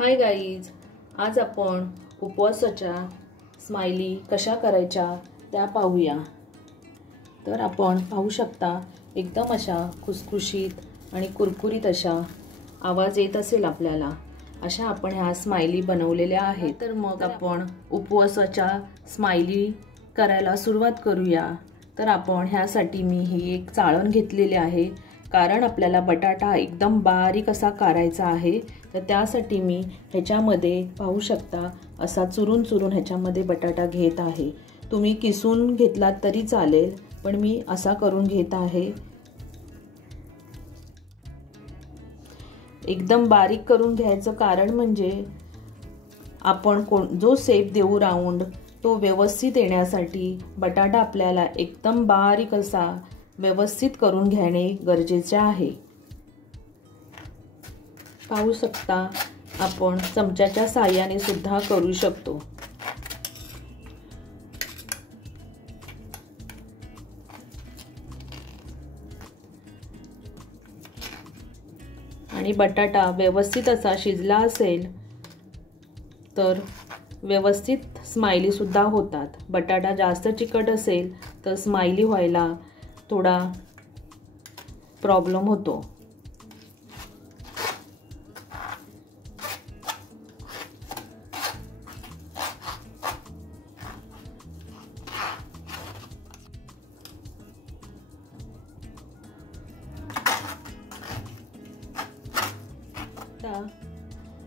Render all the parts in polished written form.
Hi guys, आज आपण उपवासाच्या स्माइली कशा करायच्या त्या पाहूया। तर आपण पाहू शकता एकदम अशा खुसखुशीत आणि कुरकुरीत अशा आवाज येत असेल आपल्याला, अशा आपण ह्या स्माइली बनवलेल्या आहेत। तर मग आपण उपवासाच्या स्माइली करायला सुरुवात करूया। तर आपण ह्यासाठी मी ही एक चाळण घेतलेली आहे, कारण आपल्याला बटाटा एकदम बारीक असा करायचा आहे। तर त्यासाठी मी ह्याच्यामध्ये पाहू शकता असा चुरून चुरून ह्याच्यामध्ये बटाटा घेत आहे। तुम्ही किसून घेतलात तरी चालेल, पण मी असा करून घेत आहे। एकदम बारीक करून घ्यायचं कारण म्हणजे आपण जो शेप देऊ राऊंड तो व्यवस्थित येण्यासाठी बटाटा आपल्याला एकदम बारीक असा व्यवस्थित करून घेणे गरजेचे आहे। पाहू शकता आपण चमच्याच्या साहाय्याने सुद्धा करू शकतो। आणि बटाटा व्यवस्थित असा शिजला असेल तर व्यवस्थित स्माइली सुद्धा होतात। बटाटा जास्त चिकट असेल तर स्माइली व्हायला थोडा प्रॉब्लेम होतो।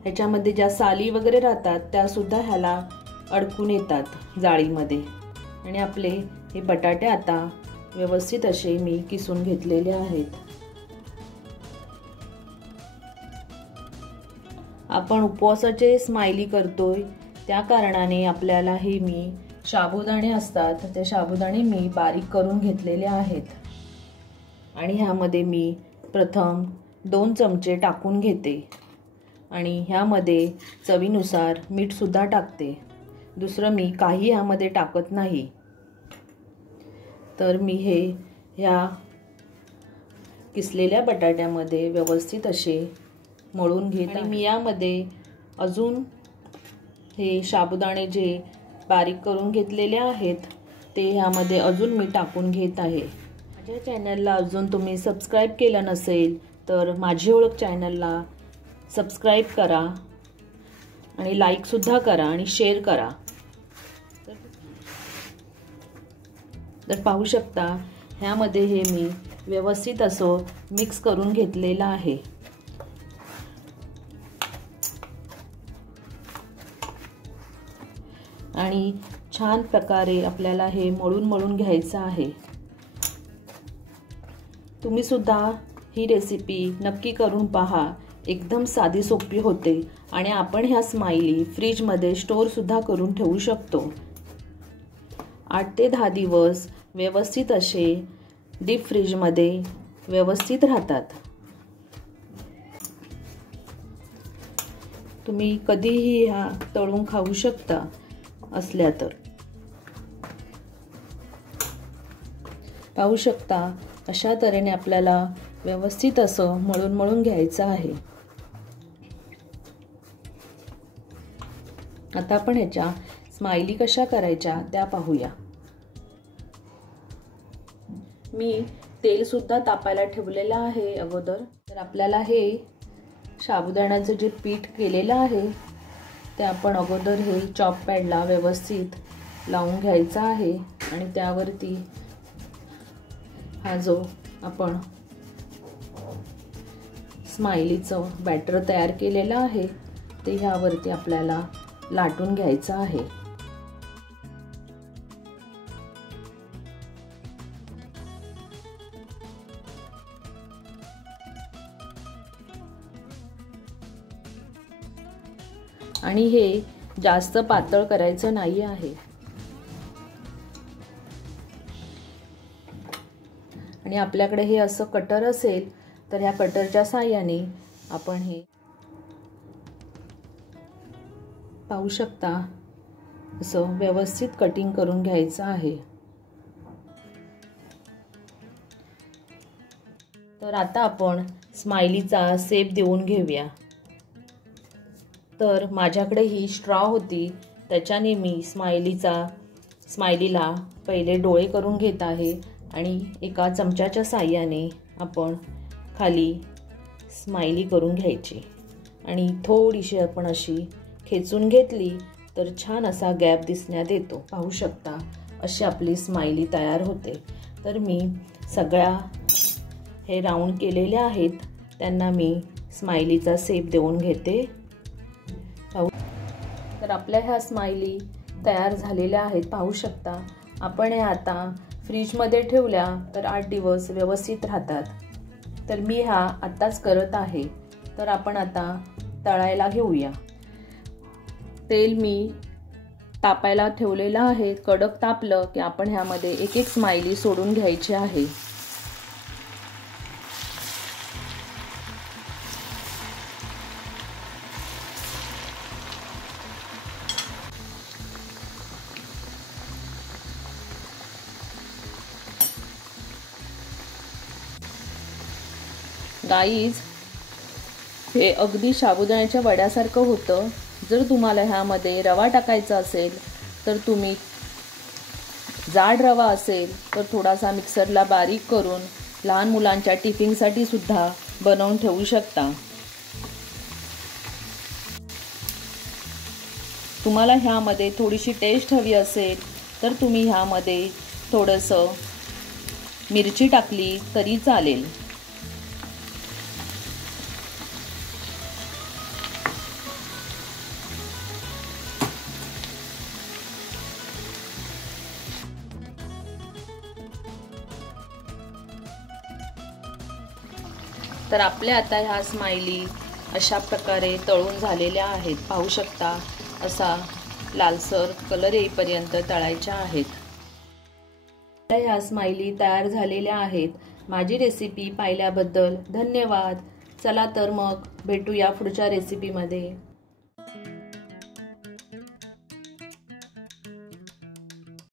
ह्याच्यामध्ये ज्या साली वगैरे राहतात त्या सुद्धा ह्याला अडकून येतात जाळीमध्ये। आणि आपले हे बटाटे आता व्यवस्थित असे मी किसून घेतलेले आहेत। आपण उपवासाचे स्माइली करतोय त्या कारणाने आपल्याला हे मी साबुदाणे असतात त्या साबुदाणे मी बारीक करून घेतलेले आहेत। आणि ह्यामध्ये मी प्रथम 2 चमचे टाकून घेते आणि ह्यामध्ये चवीनुसार मीठ सुद्धा टाकते। दुसरं मी काही ह्यामध्ये टाकत नाही। तर मी ह्या किसलेल्या बटाट्यामध्ये व्यवस्थित असे मळून घेते। आणि मी यामध्ये अजून हे साबुदाणे जे बारीक करून घेतलेले आहेत ते ह्यामध्ये अजून मी टाकून घेत आहे। माझ्या चॅनलला अजून तुम्ही सबस्क्राईब केलं नसेल तर माझी ओळख चॅनलला सबस्क्राईब करा आणि लाईक सुद्धा करा आणि शेअर करा। तर पाहू शकता ह्यामध्ये हे मी व्यवस्थित असं मिक्स करून घेतलेलं आहे। आणि छान प्रकारे आपल्याला हे मळून घ्यायचं आहे। तुम्ही सुद्धा ही रेसिपी नक्की करून पहा, एकदम साधी सोपी होते। आणि आपण ह्या स्माइली फ्रीजमध्ये स्टोअर सुद्धा करून ठेवू शकतो। 8 ते 10 दिवस व्यवस्थित असे डीप फ्रीजमध्ये व्यवस्थित राहतात। तुम्ही कधीही ह्या तळून खाऊ शकता असल्या तर। पाहू शकता अशा तऱ्हेने आपल्याला व्यवस्थित असं मळून घ्यायचं आहे। आता आपण ह्याच्या स्माइली कशा करायच्या त्या पाहूया। मी तेल सुद्धा तापायला ठेवलेलं आहे अगोदर। तर आपल्याला हे साबुदाण्याचं जे पीठ केलेलं आहे ते आपण अगोदर हे चॉप पॅडला व्यवस्थित लावून घ्यायचं आहे। आणि त्यावरती हा जो आपण स्माइलीचं बॅटर तयार केलेलं आहे ते ह्यावरती आपल्याला लाटून घ्यायचं आहे। आणि हे जास्त पातळ करायचं नाही आहे। आणि आपल्याकडे हे असं कटर असेल तर ह्या कटरच्या साहाय्याने आपण हे पाहू शकता असं व्यवस्थित कटिंग करून घ्यायचं आहे। तर आता आपण स्माइलीचा शेप देऊन घेऊया। तर माझ्याकडे ही स्ट्रॉ होती, त्याच्याने मी स्माइलीला पहिले डोळे करून घेत आहे आणि एका चमच्याच्या साहाय्याने आपण खाली स्माइली करून घ्यायची आणि थोडीशी आपण अशी खेचून घेतली तर छान असा गॅप दिसण्यात येतो। पाहू शकता अशी आपली स्माइली तयार होते। तर मी सगळ्या हे राऊंड केलेले आहेत, त्यांना मी स्माइलीचा शेप देऊन घेते। तर आपल्या ह्या स्माइली तयार झालेल्या आहेत, पाहू शकता। आपण हे आता फ्रीजमध्ये ठेवल्या तर 8 दिवस व्यवस्थित राहतात। तर मी हा आत्ताच करत आहे। तर आपण आता तळायला घेऊया। तेल मी तापायला ठेवलेलं आहे, कडक तापलं की आपण ह्यामध्ये एक एक स्माइली सोडून घ्यायची आहे। गाईज, हे अगदी साबुदाण्याच्या वड्यासारखं होतं। जर तुम्हाला ह्यामध्ये रवा टाकायचा असेल तर तुम्ही जाड रवा असेल तर थोडासा मिक्सरला बारीक करून लहान मुलांच्या टिफिनसाठी सुद्धा बनवून ठेवू शकता। तुम्हाला ह्यामध्ये थोडीशी टेस्ट हवी असेल तर तुम्ही ह्यामध्ये थोडंसं मिरची टाकली तरी चालेल। तर आपल्या आता ह्या स्माइली अशा प्रकारे तळून झालेल्या आहेत, पाहू शकता। असा लालसर कलर येईपर्यंत तळायच्या आहेत। ह्या स्माइली तयार झालेल्या आहेत। माझी रेसिपी पाहिल्याबद्दल धन्यवाद। चला तर मग भेटूया पुढच्या रेसिपीमध्ये।